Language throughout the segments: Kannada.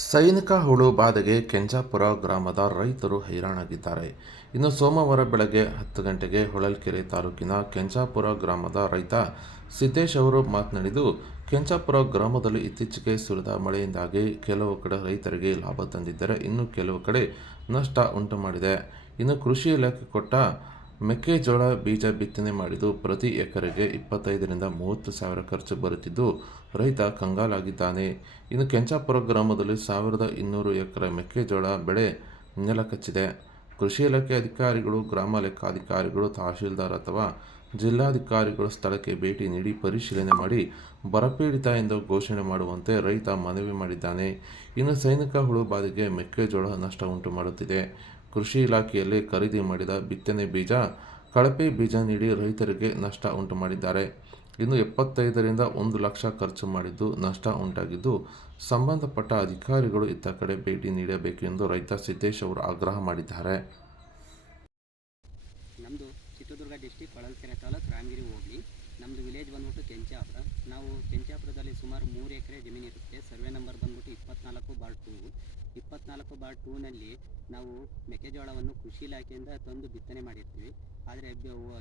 ಸೈನಿಕ ಹುಳು ಬಾಧೆಗೆ ಕೆಂಚಾಪುರ ಗ್ರಾಮದ ರೈತರು ಹೈರಾಣಾಗಿದ್ದಾರೆ. ಇನ್ನು ಸೋಮವಾರ ಬೆಳಗ್ಗೆ ಹತ್ತು ಗಂಟೆಗೆ ಹೊಳಲ್ಕೆರೆ ತಾಲೂಕಿನ ಕೆಂಚಾಪುರ ಗ್ರಾಮದ ರೈತ ಸಿದ್ದೇಶ್ ಅವರು ಮಾತನಾಡಿದ್ದು ಕೆಂಚಾಪುರ ಗ್ರಾಮದಲ್ಲಿ ಇತ್ತೀಚೆಗೆ ಸುರಿದ ಮಳೆಯಿಂದಾಗಿ ಕೆಲವು ಕಡೆ ರೈತರಿಗೆ ಲಾಭ ತಂದಿದ್ದರೆ ಇನ್ನು ಕೆಲವು ಕಡೆ ನಷ್ಟ ಉಂಟು ಮಾಡಿದೆ ಇನ್ನು ಕೃಷಿ ಇಲಾಖೆ ಕೊಟ್ಟ ಮೆಕ್ಕೆಜೋಳ ಬೀಜ ಬಿತ್ತನೆ ಮಾಡಿದ್ದು ಪ್ರತಿ ಎಕರೆಗೆ ಇಪ್ಪತ್ತೈದರಿಂದ ಮೂವತ್ತು ಸಾವಿರ ಖರ್ಚು ಬರುತ್ತಿದ್ದು, ರೈತ ಕಂಗಾಲಾಗಿದ್ದಾನೆ. ಇನ್ನು ಕೆಂಚಾಪುರ ಗ್ರಾಮದಲ್ಲಿ ಸಾವಿರದ ಇನ್ನೂರು ಎಕರೆ ಮೆಕ್ಕೆಜೋಳ ಬೆಳೆ ನೆಲಕಚ್ಚಿದೆ. ಕೃಷಿ ಇಲಾಖೆ ಅಧಿಕಾರಿಗಳು, ಗ್ರಾಮ ಲೆಕ್ಕಾಧಿಕಾರಿಗಳು, ತಹಶೀಲ್ದಾರ್ ಅಥವಾ ಜಿಲ್ಲಾಧಿಕಾರಿಗಳು ಸ್ಥಳಕ್ಕೆ ಭೇಟಿ ನೀಡಿ ಪರಿಶೀಲನೆ ಮಾಡಿ ಬರಪೀಡಿತ ಎಂದು ಘೋಷಣೆ ಮಾಡುವಂತೆ ರೈತ ಮನವಿ ಮಾಡಿದ್ದಾನೆ. ಇನ್ನು ಸೈನಿಕ ಹುಳು ಬಾಧೆಗೆ ಮೆಕ್ಕೆಜೋಳ ನಷ್ಟ ಉಂಟು ಮಾಡುತ್ತಿದೆ ಕೃಷಿ ಇಲಾಖೆಯಲ್ಲಿ ಖರೀದಿ ಮಾಡಿದ ಬಿತ್ತನೆ ಬೀಜ, ಕಳಪೆ ಬೀಜ ನೀಡಿ ರೈತರಿಗೆ ನಷ್ಟ ಉಂಟು ಮಾಡಿದ್ದಾರೆ ಇನ್ನು ಎಪ್ಪತ್ತೈದರಿಂದ ಒಂದು ಲಕ್ಷ ಖರ್ಚು ಮಾಡಿದ್ದು ನಷ್ಟ ಉಂಟಾಗಿದ್ದು, ಸಂಬಂಧಪಟ್ಟ ಅಧಿಕಾರಿಗಳು ಇತ್ತ ಕಡೆ ಭೇಟಿ ನೀಡಬೇಕು ಎಂದು ರೈತ ಸಿದ್ದೇಶ್ ಅವರು ಆಗ್ರಹ ಮಾಡಿದ್ದಾರೆ. ನಮ್ಮದು ಚಿತ್ರದುರ್ಗ ಡಿಸ್ಟಿಕ್ ಹೊಳಲ್ಕೆರೆ ತಾಲೂಕು ರಾಮಗಿರಿ ಹೋಗಿ ನಮ್ಮದು ವಿಲೇಜ್ ಬಂದ್ಬಿಟ್ಟು ಕೆಂಚಾಪುರ. ನಾವು ಕೆಂಚಾಪುರದಲ್ಲಿ ಸುಮಾರು ಮೂರು ಎಕರೆ ಜಮೀನು ಇರುತ್ತೆ ಸರ್ವೆ ನಂಬರ್ ಬಂದ್ಬಿಟ್ಟು ಇಪ್ಪತ್ನಾಲ್ಕು ಬಾರ್ ಟೂ. ಇಪ್ಪತ್ನಾಲ್ಕು ಬಾರ್ ಟೂನಲ್ಲಿ ನಾವು ಮೆಕ್ಕೆಜೋಳವನ್ನು ಕೃಷಿ ಇಲಾಖೆಯಿಂದ ತಂದು ಬಿತ್ತನೆ ಮಾಡಿರ್ತೀವಿ. ಆದರೆ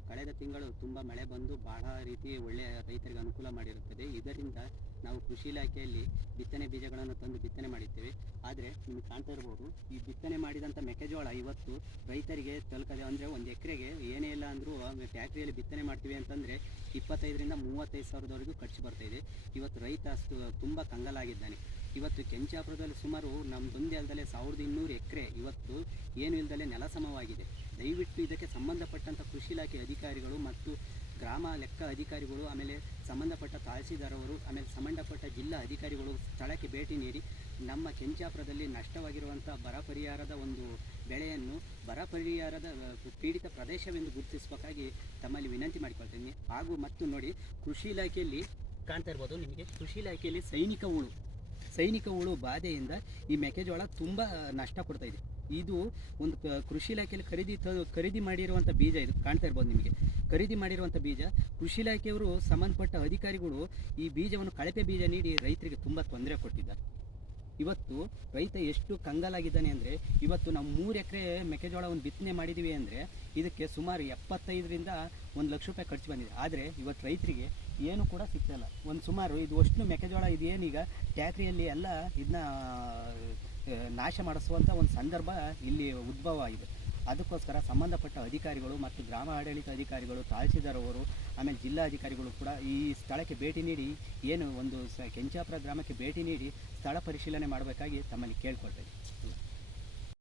ಕಳೆದ ತಿಂಗಳು ತುಂಬ ಮಳೆ ಬಂದು ಬಹಳ ರೀತಿ ಒಳ್ಳೆಯ ರೈತರಿಗೆ ಅನುಕೂಲ ಮಾಡಿರುತ್ತದೆ. ಇದರಿಂದ ನಾವು ಕೃಷಿ ಇಲಾಖೆಯಲ್ಲಿ ಬಿತ್ತನೆ ಬೀಜಗಳನ್ನು ತಂದು ಬಿತ್ತನೆ ಮಾಡಿದ್ದೇವೆ ಆದರೆ ನಿಮಗೆ ಕಾಣ್ತಾ ಇರ್ಬೋದು, ಈ ಬಿತ್ತನೆ ಮಾಡಿದಂಥ ಮೆಕ್ಕೆಜೋಳ ಇವತ್ತು ರೈತರಿಗೆ ತಲುಪದೆ ಅಂದರೆ ಒಂದು ಎಕರೆಗೆ ಏನೇ ಇಲ್ಲ ಅಂದರೂ ಫ್ಯಾಕ್ಟ್ರಿಯಲ್ಲಿ ಬಿತ್ತನೆ ಮಾಡ್ತೀವಿ ಅಂತಂದರೆ ಇಪ್ಪತ್ತೈದರಿಂದ ಮೂವತ್ತೈದು ಸಾವಿರದವರೆಗೂ ಖರ್ಚು ಬರ್ತಾಯಿದೆ ಇವತ್ತು ರೈತ ಅಷ್ಟು ತುಂಬ ಕಂಗಾಲಾಗಿದ್ದಾನೆ. ಇವತ್ತು ಕೆಂಚಾಪುರದಲ್ಲಿ ಸುಮಾರು ನಮ್ಮದೊಂದೇ ಅಲ್ಲದೆ ಸಾವಿರದ ಇನ್ನೂರು ಎಕರೆ ಇವತ್ತು ಏನು ಇಲ್ಲದಲೆ ನೆಲಸಮವಾಗಿದೆ ದಯವಿಟ್ಟು ಇದಕ್ಕೆ ಸಂಬಂಧಪಟ್ಟಂಥ ಕೃಷಿ ಇಲಾಖೆ ಅಧಿಕಾರಿಗಳು ಮತ್ತು ಗ್ರಾಮ ಲೆಕ್ಕ ಅಧಿಕಾರಿಗಳು, ಆಮೇಲೆ ಸಂಬಂಧಪಟ್ಟ ತಹಸೀಲ್ದಾರವರು, ಆಮೇಲೆ ಸಂಬಂಧಪಟ್ಟ ಜಿಲ್ಲಾ ಅಧಿಕಾರಿಗಳು ಸ್ಥಳಕ್ಕೆ ಭೇಟಿ ನೀಡಿ ನಮ್ಮ ಕೆಂಚಾಪುರದಲ್ಲಿ ನಷ್ಟವಾಗಿರುವಂಥ ಬರ ಪರಿಹಾರದ ಒಂದು ಬೆಳೆಯನ್ನು, ಬರ ಪರಿಹಾರದ ಪೀಡಿತ ಪ್ರದೇಶವೆಂದು ಗುರುತಿಸಬೇಕಾಗಿ ತಮ್ಮಲ್ಲಿ ವಿನಂತಿ ಮಾಡಿಕೊಳ್ತೀನಿ. ಹಾಗೂ ಮತ್ತು ನೋಡಿ, ಕೃಷಿ ಇಲಾಖೆಯಲ್ಲಿ ಕಾಣ್ತಾ ಇರ್ಬೋದು ನಿಮಗೆ, ಕೃಷಿ ಇಲಾಖೆಯಲ್ಲಿ ಸೈನಿಕ ಹುಳು ಸೈನಿಕ ಹುಳು ಬಾಧೆಯಿಂದ ಈ ಮೆಕ್ಕೆಜೋಳ ತುಂಬ ನಷ್ಟ ಕೊಡ್ತಾ ಇದೆ. ಇದು ಒಂದು ಕೃಷಿ ಇಲಾಖೆಯಲ್ಲಿ ಖರೀದಿ ಖರೀದಿ ಮಾಡಿರುವಂಥ ಬೀಜ ಇದು ಕಾಣ್ತಾ ಇರ್ಬೋದು ನಿಮಗೆ. ಖರೀದಿ ಮಾಡಿರುವಂಥ ಬೀಜ, ಕೃಷಿ ಇಲಾಖೆಯವರು ಸಂಬಂಧಪಟ್ಟ ಅಧಿಕಾರಿಗಳು ಈ ಬೀಜವನ್ನು ಕಳಪೆ ಬೀಜ ನೀಡಿ ರೈತರಿಗೆ ತುಂಬ ತೊಂದರೆ ಕೊಟ್ಟಿದ್ದಾರೆ. ಇವತ್ತು ರೈತ ಎಷ್ಟು ಕಂಗಾಲಾಗಿದ್ದಾನೆ ಅಂದರೆ ಇವತ್ತು ನಾವು ಮೂರು ಎಕರೆ ಮೆಕ್ಕೆಜೋಳವನ್ನು ಬಿತ್ತನೆ ಮಾಡಿದ್ದೀವಿ ಅಂದರೆ ಇದಕ್ಕೆ ಸುಮಾರು ಎಪ್ಪತ್ತೈದರಿಂದ ಒಂದು ಲಕ್ಷ ರೂಪಾಯಿ ಖರ್ಚು ಬಂದಿದೆ. ಆದರೆ ಇವತ್ತು ರೈತರಿಗೆ ಏನು ಕೂಡ ಸಿಗ್ತಾಯಿಲ್ಲ ಒಂದು ಸುಮಾರು ಇದು ಅಷ್ಟು ಮೆಕ್ಕೆಜೋಳ ಇದೇನೀಗ ಟ್ಯಾಕ್ರಿಯಲ್ಲಿ ಎಲ್ಲ ಇದನ್ನ ನಾಶ ಮಾಡಿಸುವಂಥ ಒಂದು ಸಂದರ್ಭ ಇಲ್ಲಿ ಉದ್ಭವ ಆಗಿದೆ. ಅದಕ್ಕೋಸ್ಕರ ಸಂಬಂಧಪಟ್ಟ ಅಧಿಕಾರಿಗಳು ಮತ್ತು ಗ್ರಾಮ ಆಡಳಿತ ಅಧಿಕಾರಿಗಳು ತಹಸೀಲ್ದಾರ್ ಅವರು ಆಮೇಲೆ ಜಿಲ್ಲಾಧಿಕಾರಿಗಳು ಕೂಡ ಈ ಸ್ಥಳಕ್ಕೆ ಭೇಟಿ ನೀಡಿ, ಏನು ಒಂದು ಕೆಂಚಾಪುರ ಗ್ರಾಮಕ್ಕೆ ಭೇಟಿ ನೀಡಿ ಸ್ಥಳ ಪರಿಶೀಲನೆ ಮಾಡಬೇಕಾಗಿ ತಮ್ಮಲ್ಲಿ ಕೇಳ್ಕೊಳ್ತೇವೆ